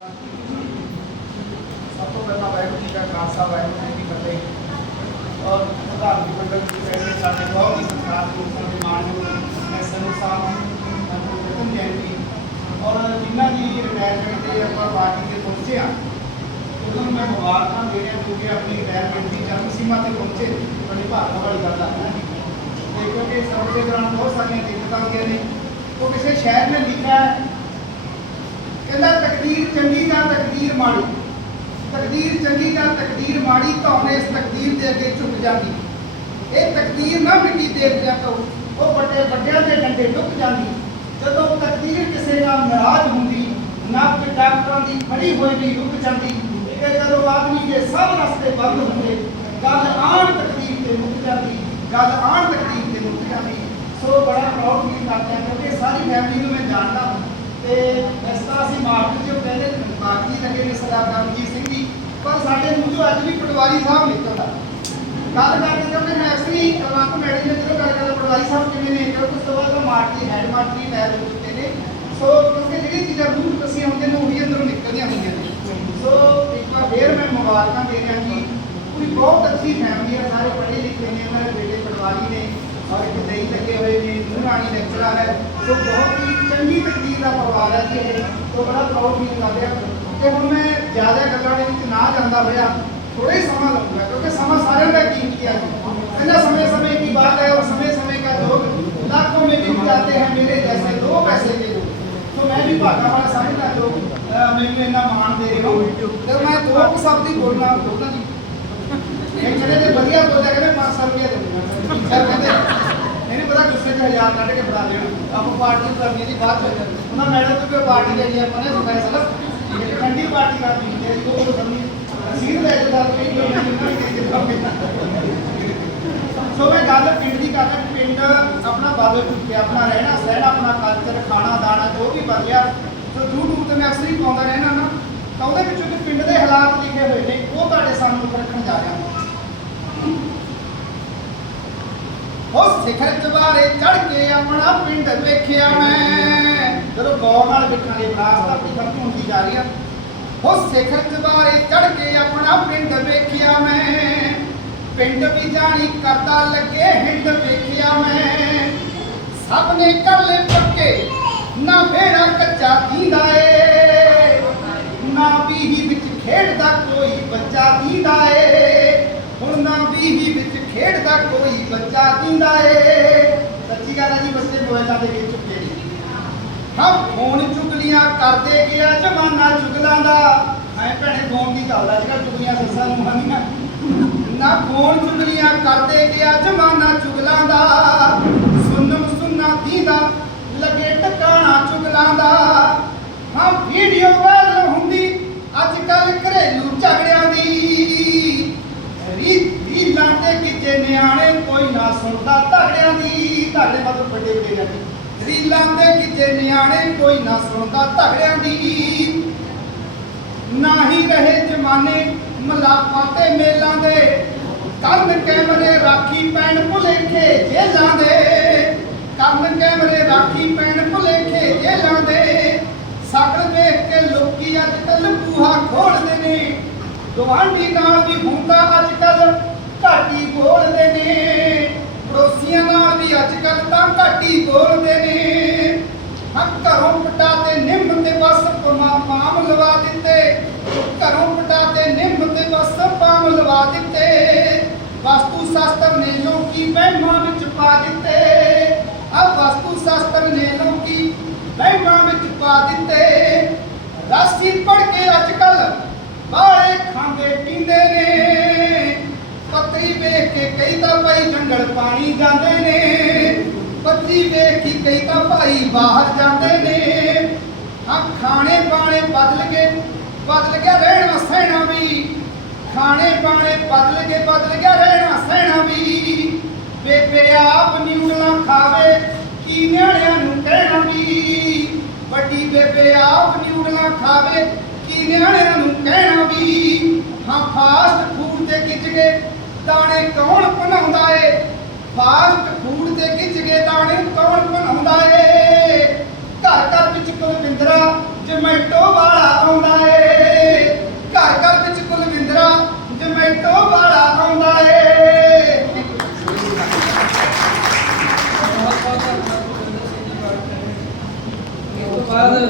ਸਭ ਤੋਂ ਪਹਿਲਾਂ ਵਾਹਿਗੁਰੂ ਜੀ ਦਾ ਖਾਲਸਾ ਵਾਹਿਗੁਰੂ ਜੀ ਕੀ ਫਤਿਹ ਔਰ ਪ੍ਰਧਾਨ ਜੀ ਮੰਡਲ ਜੀ ਜਿਹੜੇ ਸਾਡੇ ਬਹੁਤ ਹੀ ਸਤਿਕਾਰਯੋਗ ਸਾਡੇ ਮਾਣਯੋਗ ਐਸਐਮਓ ਸਾਹਿਬ ਡਾਕਟਰ ਜਤਨ ਜੈਨ ਔਰ ਜਿਨ੍ਹਾਂ ਦੀ ਰਿਟਾਇਰਮੈਂਟ ਤੇ ਆਪਾਂ ਪਾਰਟੀ ਤੇ ਪਹੁੰਚੇ ਆ ਉਹਨਾਂ ਨੂੰ ਮੈਂ ਮੁਬਾਰਕਾਂ ਦੇ ਰਿਹਾ ਕਿਉਂਕਿ ਆਪਣੀ ਰਿਟਾਇਰਮੈਂਟ ਦੀ ਚਰਮ ਸੀਮਾ ਤੇ ਪਹੁੰਚੇ ਬੜੀ ਭਾਗਾਂ ਵਾਲੀ ਗੱਲ ਆ ਹੈ ਤੇ ਕਿਉਂਕਿ ਸਭ ਦੇ ਦੌਰਾਨ ਬਹੁਤ ਸਾਰੀਆਂ ਦਿੱਕਤਾਂ ਆਉਂਦੀਆਂ ਨੇ ਉਹ ਕਿਸੇ ਸ਼ਹਿਰ ਨੇ ਲਿਖਿਆ ਕਹਿੰਦਾ ਚੰਗੀ ਜਾਂ ਤਕਦੀਰ ਮਾੜੀ। ਤਕਦੀਰ ਚੰਗੀ ਜਾਂ ਤਕਦੀਰ ਮਾੜੀ, ਤਾਂ ਉਹਨੇ ਇਸ ਤਕਦੀਰ ਦੇ ਅੱਗੇ ਝੁਕ ਜਾਂਦੀ। ਇਹ ਤਕਦੀਰ ਨਾ ਮਿੱਟੀ ਦੇਵਤਿਆਂ ਤੋਂ ਉਹ ਵੱਡੇ ਵੱਡਿਆਂ ਦੇ ਡੰਡੇ ਟੁੱਕ ਜਾਂਦੀ। ਜਦੋਂ ਤਕਦੀਰ ਕਿਸੇ ਨਾਲ ਨਾਰਾਜ਼ ਹੁੰਦੀ ਨੱਕ ਡਾਕਟਰਾਂ ਦੀ ਫੜੀ ਹੋਈ ਵੀ ਰੁਕ ਜਾਂਦੀ, ਤੇ ਜਦੋਂ ਆਦਮੀ ਦੇ ਸਭ ਰਸਤੇ ਬੰਦ ਹੁੰਦੇ, ਗੱਲ ਆਣ ਤਕਦੀਰ ਤੇ ਮੁੱਕ ਜਾਂਦੀ, ਗੱਲ ਆਣ ਤਕਦੀਰ ਤੇ ਮੁੱਕ ਜਾਂਦੀ। ਸੋ ਬੜਾ ਪ੍ਰਾਊਡ ਫੀਲ ਕਰਦਾ ਹਾਂ, ਕਿਉਂਕਿ ਸਾਰੀ ਫੈਮਿਲੀ ਨੂੰ ਮੈਂ ਜਾਣਦਾ ਹਾਂ। ਤੇ ਇਸ ਤਰ੍ਹਾਂ ਅਸੀਂ ਮਾਰਕੀਟ ਚ ਪਹਿਲੇ ਬਾਕੀ ਲੱਗੇ ਨੇ ਸਰਦਾਰ ਕਰਮਜੀਤ ਸਿੰਘ ਜੀ, ਪਰ ਸਾਡੇ ਮੂੰਹ ਅੱਜ ਵੀ ਪਟਵਾਰੀ ਸਾਹਿਬ ਨਿਕਲਦਾ। ਗੱਲ ਕਰਦੇ ਜਦੋਂ ਮੈਂ ਐਕਚੁਅਲੀ ਰੰਗ ਮੈਡਮ ਨੇ ਜਦੋਂ ਗੱਲ ਕਰਦਾ, ਪਟਵਾਰੀ ਸਾਹਿਬ ਕਿਵੇਂ ਨੇ? ਕਿਉਂਕਿ ਉਸ ਤੋਂ ਬਾਅਦ ਉਹ ਹੈਡ ਮਾਰਕੀਟ ਟਾਇਰ ਹੋ ਨੇ। ਸੋ ਕਿਉਂਕਿ ਜਿਹੜੀ ਚੀਜ਼ਾਂ ਮੂੰਹ ਤੋਂ ਆਉਂਦੇ ਨੇ, ਉਹੀ ਅੰਦਰੋਂ ਨਿਕਲਦੀਆਂ ਹੁੰਦੀਆਂ ਨੇ। ਸੋ ਇੱਕ ਵਾਰ ਫੇਰ ਮੈਂ ਮੁਬਾਰਕਾਂ ਦੇ ਰਿਹਾ ਜੀ। ਪੂਰੀ ਬਹੁਤ ਅੱਛੀ ਫੈਮਿਲੀ ਹੈ ਸਾਰੇ ਪੜ੍ਹੇ ਲਿਖੇ ਨੇ, ਉਹਨਾਂ ਦੇ ਬੇਟੇ ਪਟਵਾਰੀ ਨੇ, ਔਰ ਇੱਕ ਦਈ ਲੱਗੇ ਹੋਏ ਨੇ ਨੂਰਾਨੀ ਲੈਕਚਰਰ ਹੈ। ਸੋ ਬਹੁਤ ਹੀ ਚੰਗੀ ਤਕਦੀਰ ਦਾ ਪਰਿਵਾਰ ਹੈ ਜੀ ਇਹ ਸੋ ਬੜਾ ਪ੍ਰਾਊਡ ਫੀਲ ਕਰ ਰਿਹਾ ਤੇ ਹੁਣ ਮੈਂ ਜ਼ਿਆਦਾ ਗੱਲਾਂ ਦੇ ਵਿੱਚ ਨਾ ਜਾਂਦਾ ਹੋਇਆ ਥੋੜਾ ਹੀ ਸਮਾਂ ਲਊਂਗਾ ਕਿਉਂਕਿ ਸਮਾਂ ਸਾਰਿਆਂ ਦਾ ਕੀਮਤੀ ਹੈ ਕਹਿੰਦਾ ਸਮੇਂ ਸਮੇਂ की बात है और समय समय का जोग लाखों में बिक जाते हैं मेरे जैसे दो पैसे के लोग तो मैं भी भागा वाला समझदा जो ਅਹ ਮੈਨੂੰ ਇੰਨਾ ਮਾਣ ਦੇ ਰਹੇ ਹੋ ਤੇ ਮੈਂ ਦੋ ਕੁ ਸ਼ਬਦ ਹੀ ਬੋਲਣਾ ਬੋਲਣਾ ਜੀ ਇਹ ਜਿਹੜੇ ਤੇ ਵਧੀਆ ਬੋਲਿਆ ਕਹਿੰਦੇ 500 ਰੁਪਏ ਦੇ ਦੂੰਗਾ ਸਰ ਕਹਿੰਦੇ ਇਹਨੇ ਪਤਾ ਗੁੱਸੇ 'ਚ ਹਜ਼ਾਰ ਕੱਢ ਕੇ ਫੜਾ ਦੇਣਾ। ਆਪਾਂ ਪਾਰਟੀ ਕਰਨੀ ਦੀ ਬਾਅਦ ਚ ਉਹਨਾਂ ਮੈਡਮ ਤੋਂ ਵੀ ਪਾਰਟੀ ਦੇਣੀ ਆਪਾਂ ਨੇ? ਫੈਸਲਾ ਠੰਡੀ ਪਾਰਟੀ ਕਰਨੀ ਹੈ, ਜੀ ਉਹ ਕਰਨੀ ਅਸੀਰ ਲੈ ਕੇ ਦਾ ਕਈ ਸੋ ਮੈਂ ਗੱਲ ਪਿੰਡ ਦੀ ਕਰਦਾ ਪਿੰਡ ਆਪਣਾ ਬਦਲ ਚੁੱਕਿਆ, ਆਪਣਾ ਰਹਿਣਾ ਸਹਿਣਾ, ਆਪਣਾ ਕਲਚਰ ਖਾਣਾ, ਦਾਣਾ, ਜੋ ਵੀ ਬਦਲਿਆ। ਸੋ YouTube ਤੇ ਮੈਂ ਅਕਸਰ ਹੀ ਪਾਉਂਦਾ ਰਹਿਣਾ ਨਾ। ਤਾਂ ਉਹਦੇ ਵਿੱਚ ਪਿੰਡ ਦੇ ਹਾਲਾਤ ਲਿਖੇ ਹੋਏ ਨੇ, ਉਹ ਤੁਹਾਡੇ ਸਾਹਮਣੇ ਰੱਖਣ ਜਾ ਰਿਹਾ ਹਾਂ ਉਹ ਸਿਖਰ ਚਵਾਰੇ ਚੜ ਕੇ ਆਪਣਾ ਪਿੰਡ ਵੇਖਿਆ ਮੈਂ। ਜਦੋਂ ਗੌਰ ਨਾਲ ਵੇਖਾਂਗੇ ਵਿਰਾਸਤ ਆਪਣੀ ਖਤਮ ਹੁੰਦੀ ਜਾ ਰਹੀ ਆ, ਉਹ ਸਿਖਰ ਚਵਾਰੇ ਚੜ ਕੇ ਆਪਣਾ ਪਿੰਡ ਵੇਖਿਆ ਮੈਂ। ਪਿੰਡ ਵੀ ਜਾਣੀ ਕਰਦਾ ਲੱਗੇ ਹਿੰਡ ਵੇਖਿਆ ਮੈਂ। ਸਭ ਨੇ ਕਰ ਲੈ ਪੱਕੇ, ਨਾ ਮੇਰਾ ਕੱਚਾ ਦੀਂਦਾ ਏ। ਨਾ ਬੀਹੀ ਵਿੱਚ ਖੇਡਦਾ ਕੋਈ ਬੱਚਾ ਦੀਂਦਾ ਏ। ਖੇਡਦਾ ਕੋਈ ਬੱਚਾ ਦੀਂਦਾ ਏ। ਸੱਚੀ ਗੱਲ ਹੈ ਜੀ, ਬੱਚੇ ਮੋਬਾਈਲਾਂ ਦੇ ਵਿੱਚ ਚੁੱਕੇ ਨੇ। ਹਾਂ ਫੋਨ ਚੁਗਲੀਆਂ ਕਰਦੇ ਗਿਆ, ਜਮਾਨਾ ਚੁਗਲਾਂ ਦਾ। ਐ ਭੈਣੇ, ਫੋਨ ਦੀ ਗੱਲ ਅੱਜ ਕੱਲ੍ਹ ਚੁਗਲੀਆਂ ਸੱਸਾਂ ਨੂੰ ਹਮੀਆਂ ਨਾ ਫੋਨ ਚੁਗਲੀਆਂ ਕਰਦੇ ਗਿਆ ਜਮਾਨਾ ਚੁਗਲਾਂ ਦਾ ਸੁਨਮ ਸੁਨਾ ਦੀਦਾ ਲੱਗੇ ਟਿਕਾਣਾ ਚੁਗਲਾਂ ਦਾ ਹਾਂ ਵੀਡੀਓ ਵਾਇਰਲ ਹੁੰਦੀ ਅੱਜ ਕੱਲ ਘਰੇਲੂ ਝਗੜਿਆਂ ਦੀ ਰੀ ਰੀਲਾਂ ਤੇ ਕਿਤੇ ਨਿਆਣੇ ਕੋਈ ਨਾ ਸੁਣਦਾ ਧੜਿਆਂ ਦੀ ਧੜੇ ਮਤਲਬ ਵੱਡੇ ਰੀਲਾਂ ਤੇ ਕਿਤੇ ਨਿਆਣੇ ਕੋਈ ਨਾ ਸੁਣਦਾ ਧੜਿਆਂ ਦੀ ਨਾ ਹੀ ਰਹੇ ਜਮਾਨੇ ਮਲਾਪਾਂ ਤੇ ਮੇਲਾਂ ਦੇ। ਕੰਨ ਕੈਮਰੇ ਰਾਖੀ ਪੈਣ ਭੁਲੇਖੇ ਜੇਲਾਂ ਦੇ। ਕੰਨ ਕੈਮਰੇ ਰਾਖੀ ਪੈਣ ਭੁਲੇਖੇ ਜੇਲਾਂ ਦੇ। ਸਕਲ ਵੇਖ ਕੇ ਲੋਕੀ ਅੱਜ ਕੱਲ ਬੂਹਾ ਖੋਲਦੇ ਨੇ। ਗਵਾਂਢੀ ਨਾਲ ਵੀ ਹੁੰਦਾ ਅੱਜ ਕੱਲ ਘਾਟੀ ਬੋਲਦੇ ਨੇ। ਪੜੋਸੀਆਂ ਨਾਲ ਵੀ ਅੱਜ ਕੱਲ ਤਾਂ ਘਾਟੀ ਬੋਲਦੇ ਨੇ। ਹਾਂ, ਘਰੋਂ ਪਟਾ ਤੇ ਨਿੰਮ ਤੇ ਬਸ ਪਾਮ ਲਵਾ ਦਿੱਤੇ। ਘਰੋਂ ਪਟਾ ਤੇ ਨਿੰਮ ਤੇ ਬਸ ਪਾਮ ਲਵਾ ਦਿੱਤੇ। ਵਸਤੂ ਸ਼ਾਸਤਰ ਨੇ ਲੋਕੀ ਵਹਿਮਾਂ ਵਿੱਚ ਪਾ ਦਿੱਤੇ। ਆ ਵਸਤੂ ਸ਼ਾਸਤਰ ਨੇ ਲੋਕੀ ਵਹਿਮਾਂ ਵਿੱਚ ਪਾ ਦਿੱਤੇ। ਰਾਸੀ ਪੜ ਕੇ ਅੱਜ ਕੱਲ ਬਾਲੇ ਖਾਂਦੇ ਪੀਂਦੇ ਨੇ। ਪੱਤੀ ਵੇਖ ਕੇ ਕਈ ਤਾਂ ਭਾਈ ਜੰਗਲ ਪਾਣੀ ਜਾਂਦੇ ਨੇ। ਪੱਤੀ ਵੇਖ ਕੇ ਕਈ ਤਾਂ ਭਾਈ ਬਾਹਰ ਜਾਂਦੇ ਨੇ। ਹਾਂ ਖਾਣੇ ਪਾਣੇ ਬਦਲ ਗਏ ਬਦਲ ਗਿਆ ਰਹਿਣਾ ਸਹਿਣਾ ਵੀ। ਖਾਣੇ ਪਾਣੇ ਬਦਲ ਗਏ ਬਦਲ ਗਿਆ ਰਹਿਣਾ ਸਹਿਣਾ ਵੀ। ਬੇਬੇ ਆਪ ਨਿਊਡਲਾਂ ਖਾਵੇ, ਕੀ ਨਿਆਣਿਆਂ ਨੂੰ ਕਹਿਣਾ ਵੀ। ਵੱਡੀ ਬੇਬੇ ਆਪ ਨਿਊਡਲਾਂ ਖਾਵੇ, ਕੀ ਨਿਆਣਿਆਂ ਨੂੰ ਕਹਿਣਾ ਵੀ। ਹਾਂ ਫਾਸਟ ਫੂਡ ਤੇ ਖਿੱਚ ਗਏ ਦਾਣੇ ਕੌਣ ਭਨਾਉਂਦਾ ਏ? ਫਾਸਟ ਫੂਡ ਤੇ ਖਿੱਚ ਕੇ ਦਾਣੇ ਕੌਣ ਭਨਾਉਂਦਾ ਏ? ਘਰ ਘਰ ਵਿੱਚ ਕੁਲਵਿੰਦਰਾ, ਜਮੈਟੋ ਵਾਲਾ ਆਉਂਦਾ ਏ। ਘਰ ਘਰ ਵਿੱਚ ਕੁਲਵਿੰਦਰਾ, ਜਮੈਟੋ ਵਾਲਾ ਆਉਂਦਾ ਏ। ਬਹੁਤ ਬਹੁਤ ਧੰਨਵਾਦ ਇਸ ਤੋਂ ਬਾਅਦ